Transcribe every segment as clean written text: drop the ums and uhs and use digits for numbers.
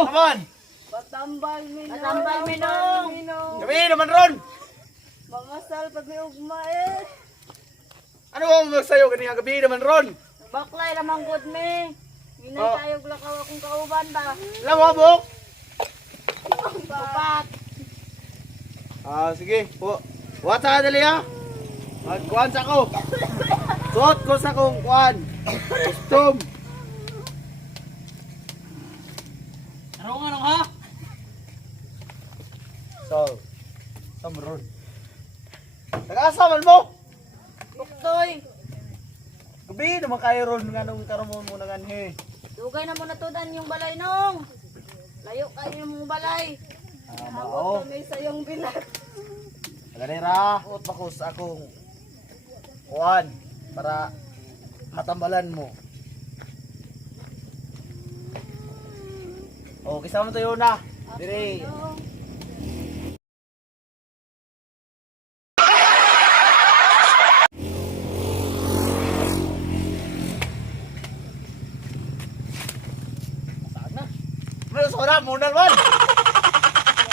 Naman. Patambal minong. Patambal minong. Gabi naman ron. Mangasal pag may ugma eh. Ano mo magsayo kanina gabi naman ron? Baklay lamang good me. Minay Oh. tayo glakaw akong kauban ba. Alam mo, Bok? Upat. Sige. Buhat sa dali ha. Magkuhan sa ko. Suot ko sa kong kuhan. Custom. Ano ha? So, samaron. Nag-asa man mo? Buktoy. Gabi naman kayo ron nga nung karumon mo na ganhe. Dugay na mo natudan yung balay nong. Layo kayo yung balay. Mao. May sayong bilat. Naganira, uot pa ko sa akong kuhan para matambalan mo. Kisama tayo na. Dire. Saan na? May usora muna naman.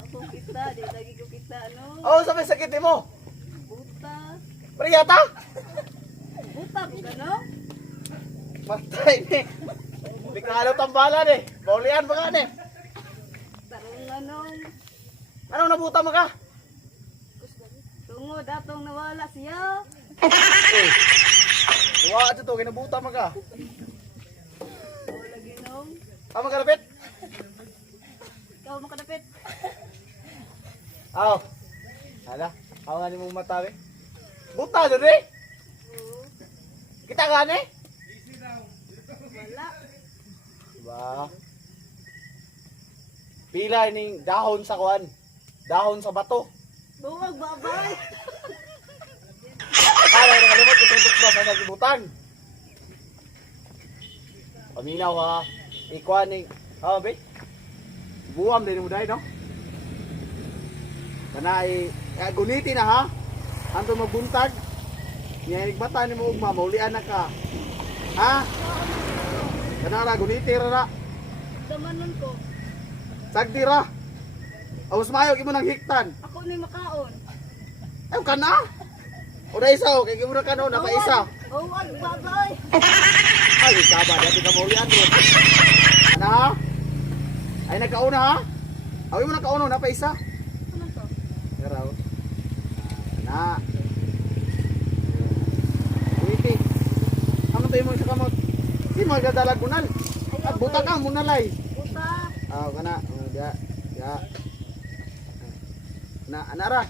Ako kita, di lagi ko kita no. Sabay sakit mo. Buta. Priyata? Buta ka no? Matay ni. Hindi ka halaw tambalan eh. Baulian ba ka ni? Tarong anong. Anong nabuta mo ka? Tungod atong nawala siya. Tuwa ito to, kinabuta mo ka. Wala ginong. Tama ka lapit? Ikaw makadapit. Hala, ako nga ni mong matawi. Buta doon eh. Kita ka ni? Wala. Diba? Pila ning dahon sa kuan. Dahon sa bato. Buwag babay. Kaya na kalimot ko suntok ba sa nagibutan. Paminaw ha. Ikuan ning, be? Buwam din mo dahil no? Kanay, gunitin na ha. Anto magbuntag. Ngayon bata ni mo ugma, maulian na ka. Ha? Kanara, gunitin ra na. Damanon ko. Sagdi ra. Awas mayog imo nang hiktan. Ako ni makaon. Ay, ka na. O na isa, o. Kaya muna ka no, napa isa. Buwag babay. Ay, saba, dati ka maulian mo. Ano ha? Ay, nagkauna ha? Awi mo nagkauna, napa isa. Ano to? Garaw. Na. Witi. Ano tayo mo sa kamot? Di mo gadalag munal. At buta ka munalay. Buta. Kana. Ya. Na anara.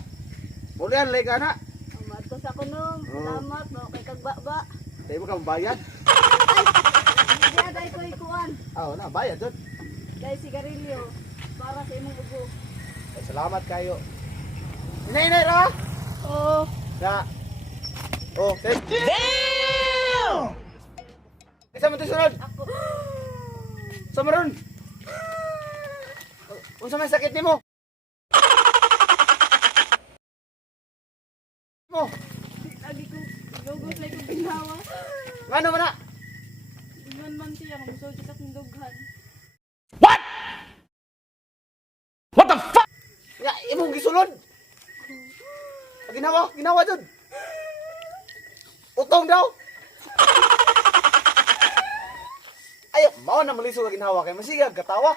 Mulian lay kana. Amatos ako nung. Salamat mo kay kagbaba. Tayo mo ka bayad. Hindi aday ko ikuan. Na bayad jud. Kay sigarilyo. Para sa imong ubo. Ay, salamat kayo. Inay ra. Oo. Ya. Okay. Damn! Isa mo ito sunod. Ako. Samaron. Unsa may sakit nimo? Mo. Lagi ko. Lugos lang ko binawa. Ngano man na? Ingon man siya. Mamusod sa akong dughan. Ya, imong gisulod. Ginawa jud. Utong daw. Ayo, mao na malisod ka ginawa kay masigag katawa.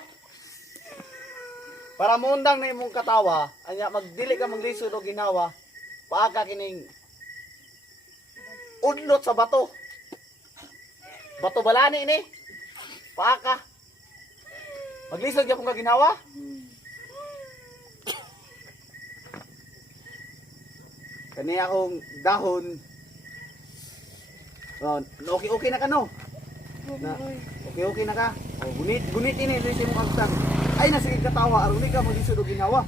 Para muundang na imong katawa, anya magdili ka maglisod og ginawa, paaka kining udlot sa bato. Bato balani ini. Paaka. Maglisod gyapon ka ginawa. Kani akong dahon. Okay na ka no? Na, okay na ka. Gunit ini sa imong agtang. Ay nasige katawa aron ni ka maglisod og ginawa.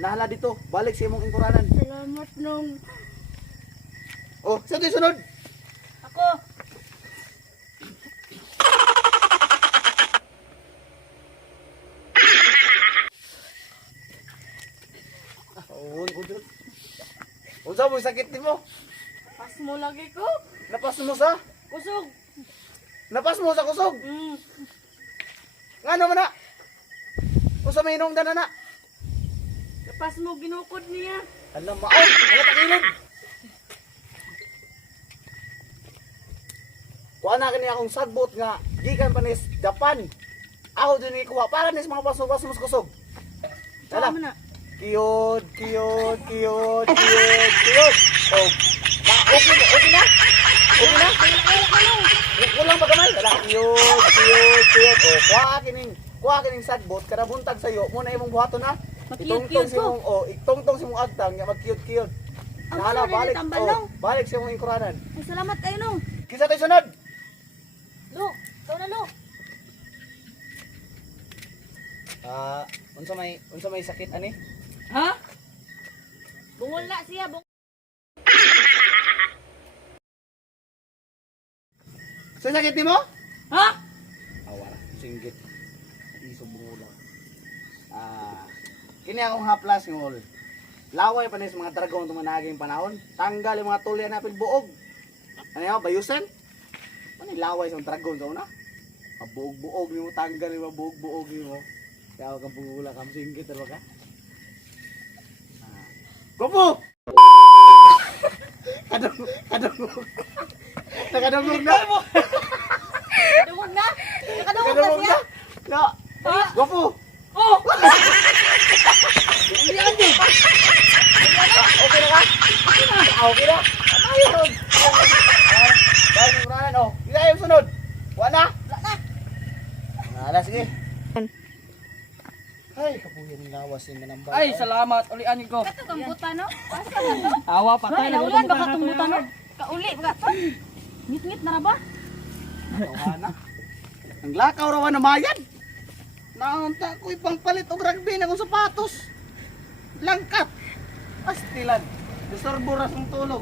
Nahala dito, balik sa imong ingkuranan. Salamat nung. Sa sunod. Ako. Unsa mo sakit nimo? Pas mo lagi ko. Napas mo sa? Kusog. Napas mo sa kusog. Ano man na? Usa may inong dana na. Lepas mo ginukod niya. Alam mo, wala tagilid. Kuha na kini akong sagbot nga gikan pa ni Japan. Ako din ikuha para nis mga paso-paso muskusog. Dala. Tama na. Kiyod. Oh. Okay na? Okay na? Kulang ba kamay? Dala. Kiyod. Oh, kuha kining sagbot kada buntag sayo mo na imong buhaton na. Makiyod-kiyod ko. Itongtong si mong agtang nga magkiyod-kiyod. Ang Nahala, sunod, balik. tambal lang. Balik siya mong ingkuranan. Ay, salamat kayo nung. Kisa tayo sunod. Lo, ikaw na lo. Unsa may sakit ani? Ha? Bungol na siya. Sa sakit nimo? Ha? Awara, singgit. Iso bulang. Kini akong haplas ngol. Laway pa ni sa mga dragon tumanaging panahon. Tanggal yung mga tulian na pilbuog. Ano yun, bayusen? Ano yung laway sa mga dragon sa una? Mabuog-buog mo, tanggal yung mabuog-buog mo. Kaya huwag kang pungula kang singgit, ano ka? Gopo! Kadungog. Nakadungog na. Dungog na. Nakadungog na Kadungog siya. na. No. Gopo! Oh! Okay na ka? Okay na? Ayun! Dahil yung ranan, oh. Hindi yung sunod. Wala na? Wala na. Nala, sige. Ay, kapuyan ng lawas yung manambay. Ay, salamat. Ulian ko. Kato kang buta no? Basta na to. Awa, patay. Ay, naulan baka itong buta no? Kauli baka to. Ngit-ngit na ra ba? Tawana. Ang lakaw rawan na mayan. Naunta ko ipang palit og rugby na kong sapatos. Langkat. Pastilan. Disorbo ras ng tulog.